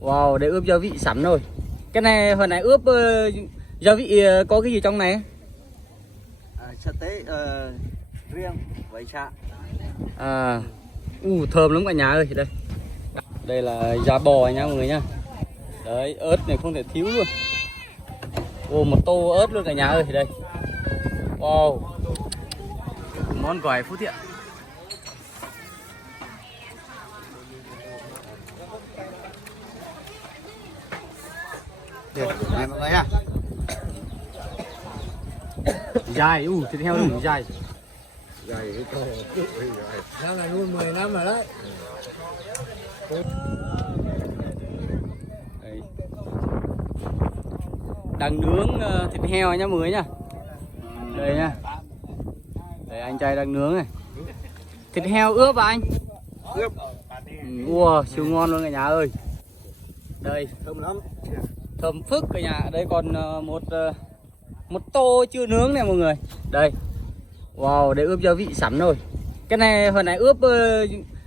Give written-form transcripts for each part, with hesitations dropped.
Wow, để ướp gia vị sẵn rồi. Cái này hồi nãy ướp gia vị có cái gì trong này? Sa tế riêng với sạ. Thơm lắm cả nhà ơi. Đây là da bò nha mọi người nhá. Đấy, ớt này không thể thiếu luôn. Một tô ớt luôn cả nhà ơi. Đây. Wow. Món gỏi Phú Thiện. Này mọi người à. Dài, thịt heo đủ dài. Dài cái to. Năm này nuôi 10 năm rồi đấy. Đây. Đang nướng thịt heo nha mọi người nhá. Đây nha. Đây anh trai đang nướng này. Thịt heo ướp à anh? Ướp. Wow, siêu ngon luôn cả nhà ơi. Đây, Thơm lắm. thơm phức cả nhà. Đây còn một tô chưa nướng này mọi người. Đây. Wow, để ướp gia vị sẵn rồi. Cái này hồi nãy ướp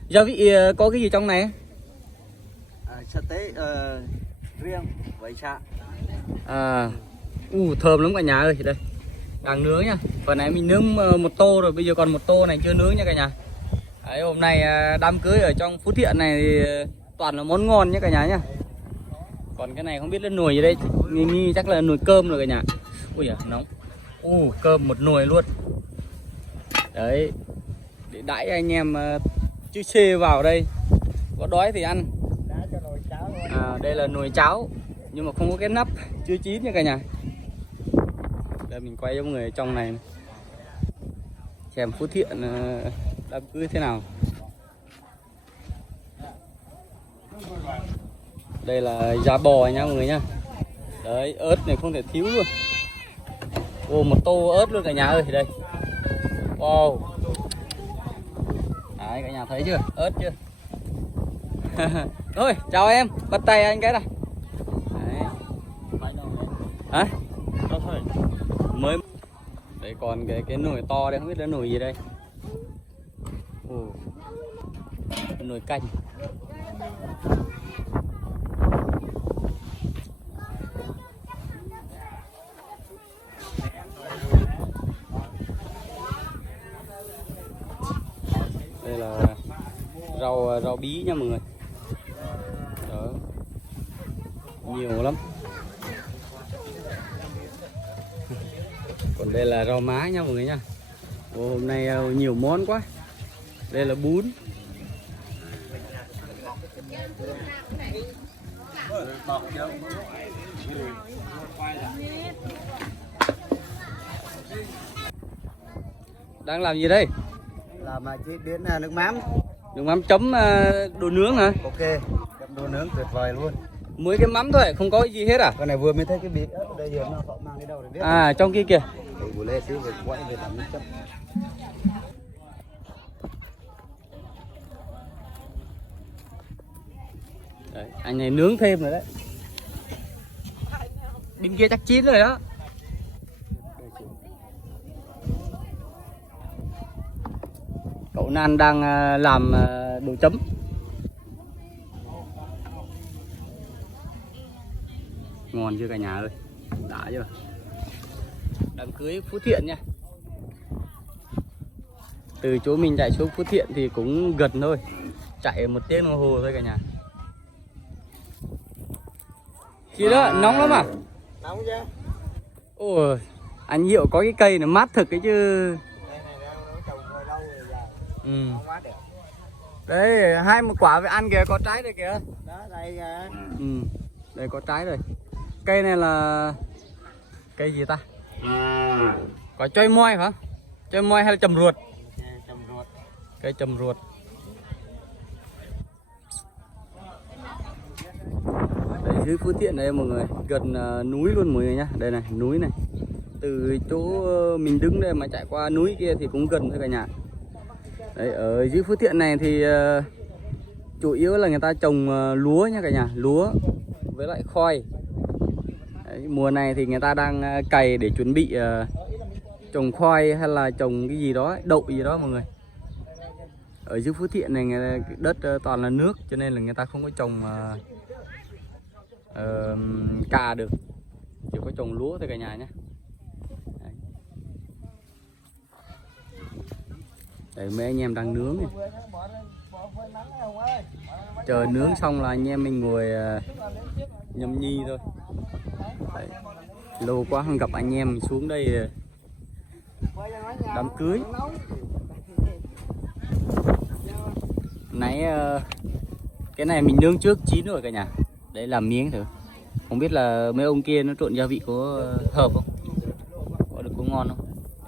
gia vị có cái gì trong này? Sa tế riêng với sạ. Thơm lắm cả nhà ơi. Đây. Đang nướng nha. Hồi nãy mình nướng một tô rồi, bây giờ còn một tô này chưa nướng nha cả nhà. Đấy, hôm nay đám cưới ở trong Phú Thiện này thì toàn là món ngon nhé cả nhà nhá. Còn cái này không biết là nồi gì đây, nghi chắc là nồi cơm rồi cả nhà. Ui giời, nóng. Cơm một nồi luôn. Đấy. Để đãi anh em chứ xê vào đây. Có đói thì ăn. Đây là nồi cháo nhưng mà không có cái nắp, chưa chín nha cả nhà. Đây mình quay cho mọi người ở trong này. Xem Phú Thiện đám cưới thế nào. Đây là da bò nha mọi người nhá. Đấy, ớt này không thể thiếu luôn. Một tô ớt luôn cả nhà ơi. Đây. Wow. Đấy, cả nhà thấy chưa? Ớt chưa? Thôi, chào em. Bắt tay anh cái này. Đấy. Hả? Mới. Đây còn cái nồi to đây, không biết là nồi gì đây. Nồi canh. Đây là rau bí nha mọi người. Đó. Nhiều lắm. Còn đây là rau má nha mọi người nha. Hôm nay nhiều món quá. Đây là bún. Đang làm gì đây? Làm chế biến nước mắm. Nước mắm chấm đồ nướng hả? Ok, chấm đồ nướng tuyệt vời luôn. Mới cái mắm thôi, không có gì hết à? Cái này vừa mới thấy cái bịp ở đây giờ nó họ mang đi đâu để biết. Trong kia kìa. Vừa lên xíu về quay về làm nước chấm. Đấy, anh này nướng thêm rồi đấy. Bên kia chắc chín rồi đó. Cậu Nan đang làm đồ chấm. Ngon chưa cả nhà ơi. Đã chưa? Đám cưới Phú Thiện nha. Từ chỗ mình chạy xuống Phú Thiện thì cũng gần thôi. Chạy 1 tiếng đồng hồ thôi cả nhà. Chị đó, nóng lắm à? Nóng chứ. Ôi, anh Hiệu có cái cây này mát thực ấy chứ. Đây này nó trồng hồi lâu rồi giờ. Không mát được. Đấy, 20 quả về ăn kìa, có trái đây kìa. Đó, đây kìa. Đây có trái rồi. Cây này là cây gì ta? Có choi moi hả? Choi moi hay là chầm ruột? Chầm ruột. Cây chầm ruột. Đây dưới Phú Thiện đây mọi người, gần núi luôn mọi người nhá. Đây này, núi này. Từ chỗ mình đứng đây mà chạy qua núi kia thì cũng gần thôi cả nhà. Đấy, ở dưới Phú Thiện này thì chủ yếu là người ta trồng lúa nha cả nhà, lúa với lại khoai. Đấy, mùa này thì người ta đang cày để chuẩn bị trồng khoai hay là trồng cái gì đó, đậu gì đó mọi người. Ở dưới Phú Thiện này đất toàn là nước cho nên là người ta không có trồng cà được, chỉ có trồng lúa thôi cả nhà nhé. Đấy. Đấy, mấy anh em đang nướng này. Chờ nướng xong là anh em mình ngồi nhâm nhi thôi. Đấy. Lâu quá không gặp anh em xuống đây đám cưới. Nãy cái này mình nướng trước chín rồi cả nhà. Đấy làm miếng thử. Không biết là mấy ông kia nó trộn gia vị có hợp không? Có được có ngon không?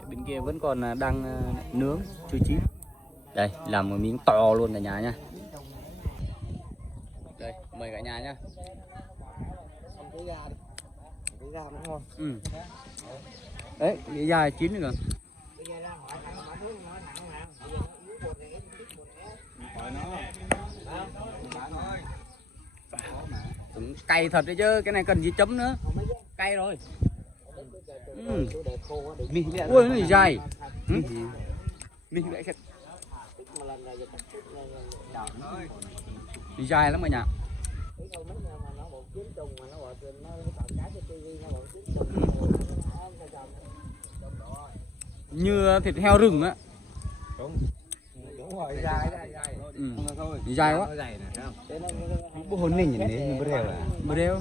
Bên kia vẫn còn đang nướng chưa chín. Đây làm một miếng to luôn cả nhà nha. Đây mời cả nhà nha. Ừ. Đấy cái da chín rồi kìa. Cũng cay thật đấy chứ, cái này cần gì chấm nữa. Cay rồi. Ui nó dài. Mình lại sẽ dài lắm mọi nhà. Như thịt heo rừng á. Đúng rồi, dài. Dài quá. Bố hôn ninh nhìn đấy, bố rêu à? Bơ đeo.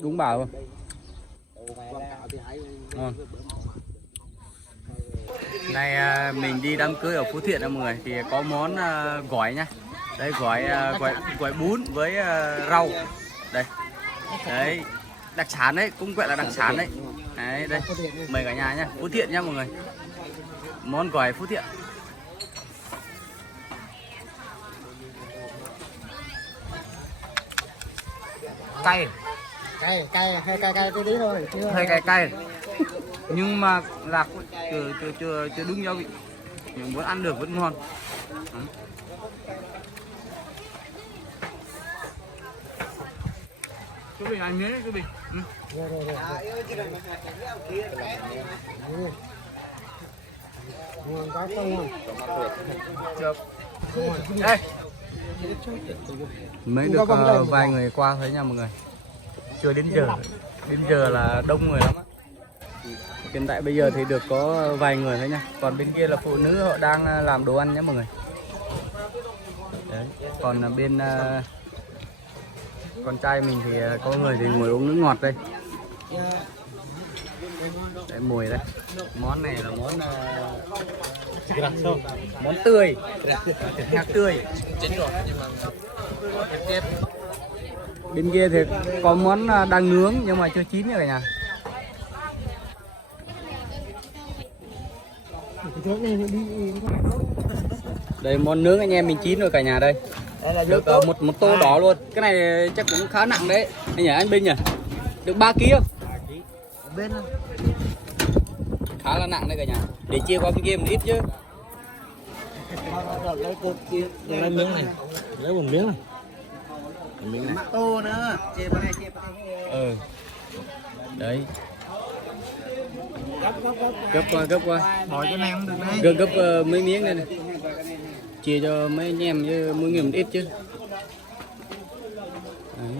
Đúng bảo không? Ngon. Này mình đi đám cưới ở Phú Thiện đó mọi người, thì có món gỏi nhá. Đây gỏi bún với rau. Đây. Đấy. Đặc sản đấy, cũng gọi là đặc sản đấy. Đấy đây. Mời cả nhà nhá. Phú Thiện nhá mọi người. Món gỏi Phú Thiện. Cay tí thôi. Hơi cay. Nhưng mà lạc chưa đúng gia vị. Nhưng muốn ăn được vẫn ngon. Cái bình ăn miếng đấy, cái bình. Ngon quá không ngon. Được. Đây. Mới được vài người qua thôi nha mọi người. Chưa đến giờ. Đến giờ là đông người lắm á. Hiện tại bây giờ thì được có vài người thôi nha. Còn bên kia là phụ nữ họ đang làm đồ ăn nhé mọi người. Đấy. Còn bên con trai mình thì có người thì ngồi uống nước ngọt đây. Đấy mùi đây. Món này là món tươi. Thịt heo tươi. Bên kia thì có món đang nướng nhưng mà chưa chín nha cả nhà. Đây món nướng anh em mình chín rồi cả nhà đây. Được một tô đỏ luôn. Cái này chắc cũng khá nặng đấy. Anh nhỉ anh Bình nhỉ? Được 3 kg không? Bên Khá là nặng đấy cả nhà. Để chia qua bên kia một ít chứ. lấy miếng này. Lấy một miếng này. Miếng này. Tô nữa. Chia vào đây. Đấy. Gấp qua. Bỏ cho này không được đấy. Gấp mấy miếng đây này. Chia cho mấy anh em chứ mỗi người một ít chứ. Đấy.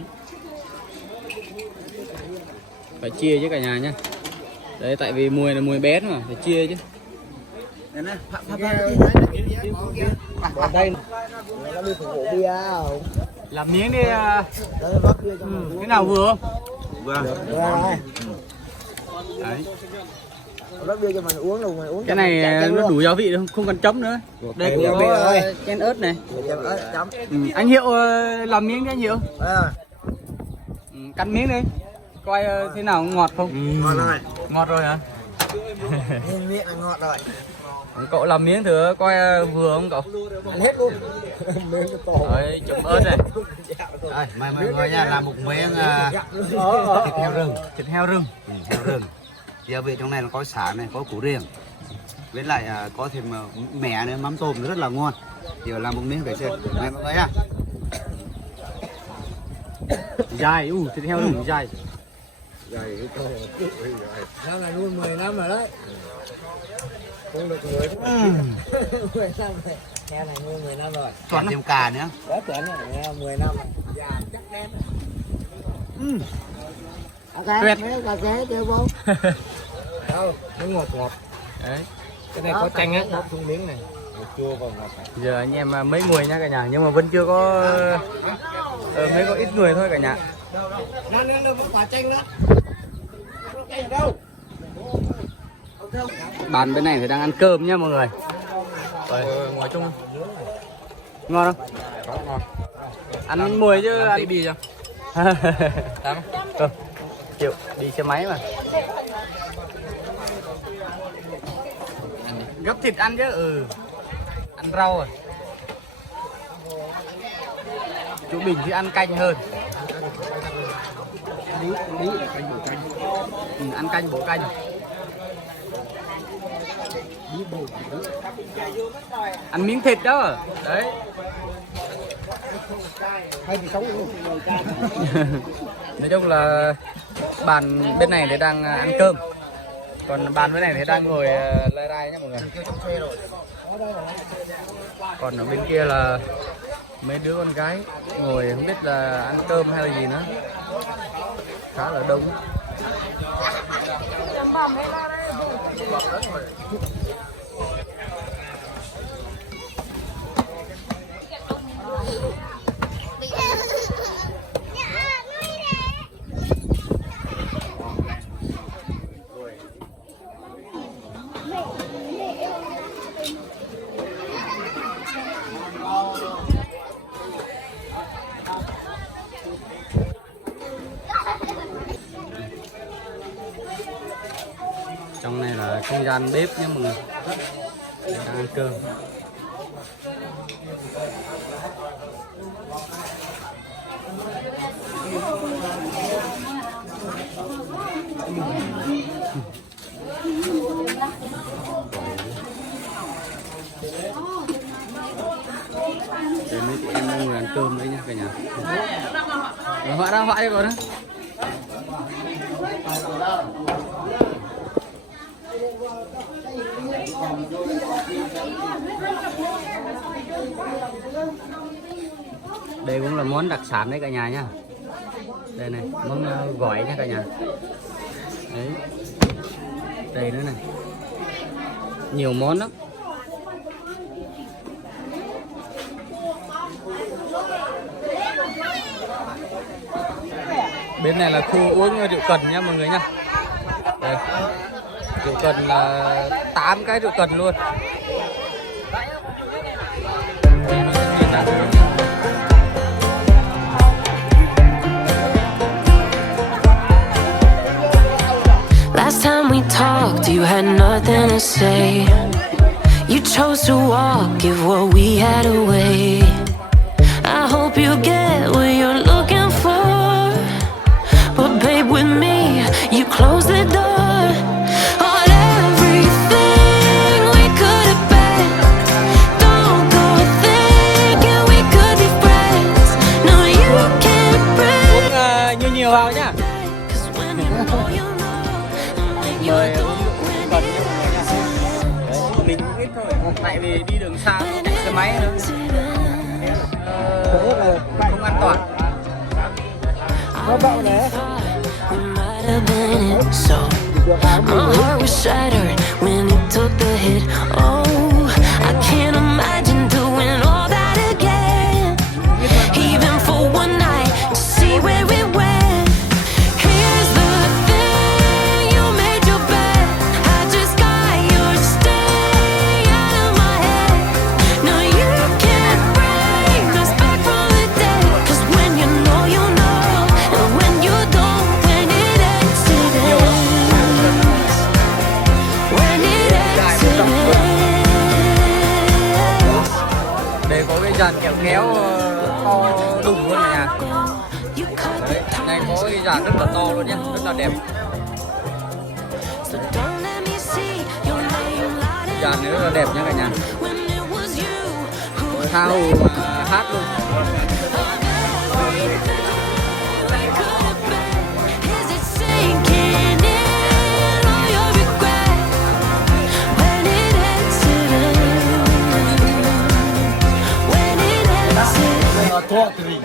Phải chia chứ cả nhà nhá. Đấy tại vì mùi là mùi bén mà phải chia chứ. Đây nó đi phục vụ bia không? Làm miếng đi. Cái nào vừa không? Vâng. Đấy. Rót bia cho mình uống luôn, mình uống. Cái này nó đủ gia vị không cần chấm nữa. Đây cũng có chén ớt này. Chấm. Anh Hiệu làm miếng đi anh Hiệu. Cắn miếng đi. Coi thế nào ngọt không? Ngon rồi. Ngọt rồi hả? Miệng là ngọt rồi. Cậu làm miếng thử coi vừa không cậu? Ăn hết luôn. Đấy, chấm ớt này. Đây, mời mọi người nha, làm một miếng thịt heo rừng. Thịt heo rừng. Heo rừng. Gia vị trong này là có sả này, có củ riềng. Với lại có thêm mẻ nữa, mắm tôm rất là ngon. Giờ làm một miếng để xem. Mời mọi người nha. Dài, thịt heo rừng dài. Nó là nuôi 10 năm rồi đấy. Cũng được 10 10 năm rồi. Heo này nuôi 10 năm rồi. Chọn thêm cà nữa. Có chuẩn rồi, 10 năm rồi. Già chắc đen. Tuyệt. Mấy cà phê kêu không? Đâu, nó ngọt ngọt. Đấy. Cái này có chanh á, bóc xuống miếng này. Chua còn ngọt. Giờ anh em mấy người nha cả nhà, nhưng mà vẫn chưa có mới có ít người thôi cả nhà. Nó đâu có quả chanh nữa. Chanh đâu? Bàn bên này thì đang ăn cơm nhá mọi người. Ngoài chung Ngon không? ngon. Ăn bánh mùi chứ ăn đi chưa? Không, chịu đi xe máy mà. Gấp thịt ăn chứ, ăn rau rồi. Chú Bình thì ăn canh hơn. Lý là canh bổ canh. Ăn canh bổ canh. Ăn miếng thịt đó. Đấy. Hay thì sống luôn. Nói chung là bàn bên này thì đang ăn cơm, còn bàn bên này thì đang ngồi lai rai nhá mọi người. Còn ở bên kia là mấy đứa con gái ngồi không biết là ăn cơm hay là gì nữa, khá là đông. Trong này là không gian bếp nhé mọi người, đang ăn cơm. Để mấy chị em đang ngồi ăn cơm đấy nha cả nhà. Họa ra họa đi rồi đó. Đây cũng là món đặc sản đấy cả nhà nhá. Đây này, món gỏi nha cả nhà. Đấy. Đây nữa này. Nhiều món lắm. Bên này là khu uống rượu cần nha mọi người nhá. Đây. Rượu cần là 8 cái rượu cần luôn. Last time we talked, you had nothing to say. You chose to walk, give what we had away. I hope you get what you're looking for, but babe, with me, you close the door on everything we could have been. Don't go thinking we could be friends. No, you can't break. Uống nhiều vào nhá. Mời uống cần nha mọi người nha. Đấy, mình cũng ít thôi, tại vì đi đường xa chạy xe máy nữa, không an toàn. Có bậu đấy. So my heart was shattered when he took the hit. Oh, I can't imagine doing all that again, even for one night to see where it went. Here's the thing, you made your bed, I just got your stay out of my head. No, you can't bring us back from the dead, 'cause when you know, and when you don't, when it ends, it ends. When it ends, it ends. Đây có cái dàn kẹo kéo to đùng luôn này nha. Đấy, này có cái dàn rất là to luôn nhé, rất là đẹp. So don't let me see your name light Dàn này rất là đẹp nha cả nhà. when it was you who Tha hồ hát luôn. is it sinking in all your regret when it là thuốc thì mình